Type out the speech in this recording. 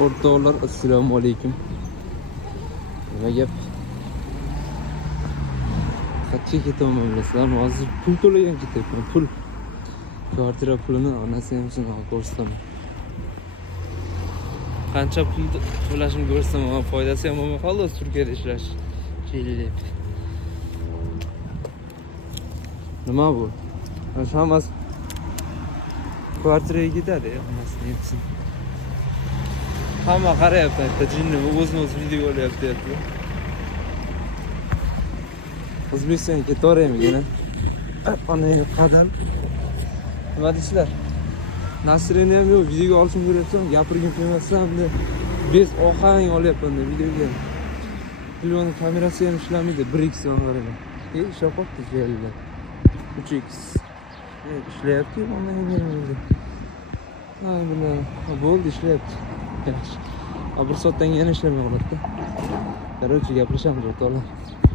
O'rtoqlar, assalomu alaykum. Nima gap? Qachga ketaman bilasizlarmi? Hozir pul to'lagan ketyapman, pul. Kvartira pulini onasi ham shunaqa ko'rsataman. Qancha pul to'lashimni ko'rsam, foydasi ham bo'lmay qoldi Turkiyada ishlash. Jilib. Nima bu? Hammasi kvartiraga ketadi, onasi nechsin. Hamma qarayapti, jinni o'zini o'zi video olyapti. O'zbekistonga ketaveraymi? Ana qadam. Nima deysizlar? Nasrini ham yo'q, videoga olishim keraksan, gapirgim kelmasam deb bez ohang olyapman deb videoga. Telefonning kamerasi ham ishlamaydi, 1x qarang. Ishlab qolibdi jeylar. 3x. Ishlayapti, mana endi. Mana bo'ldi, ishlayapti. Yaxshi. Bir soatdan yana ishlamay qoladi. Короче, gaplashamiz o'rtoqlar.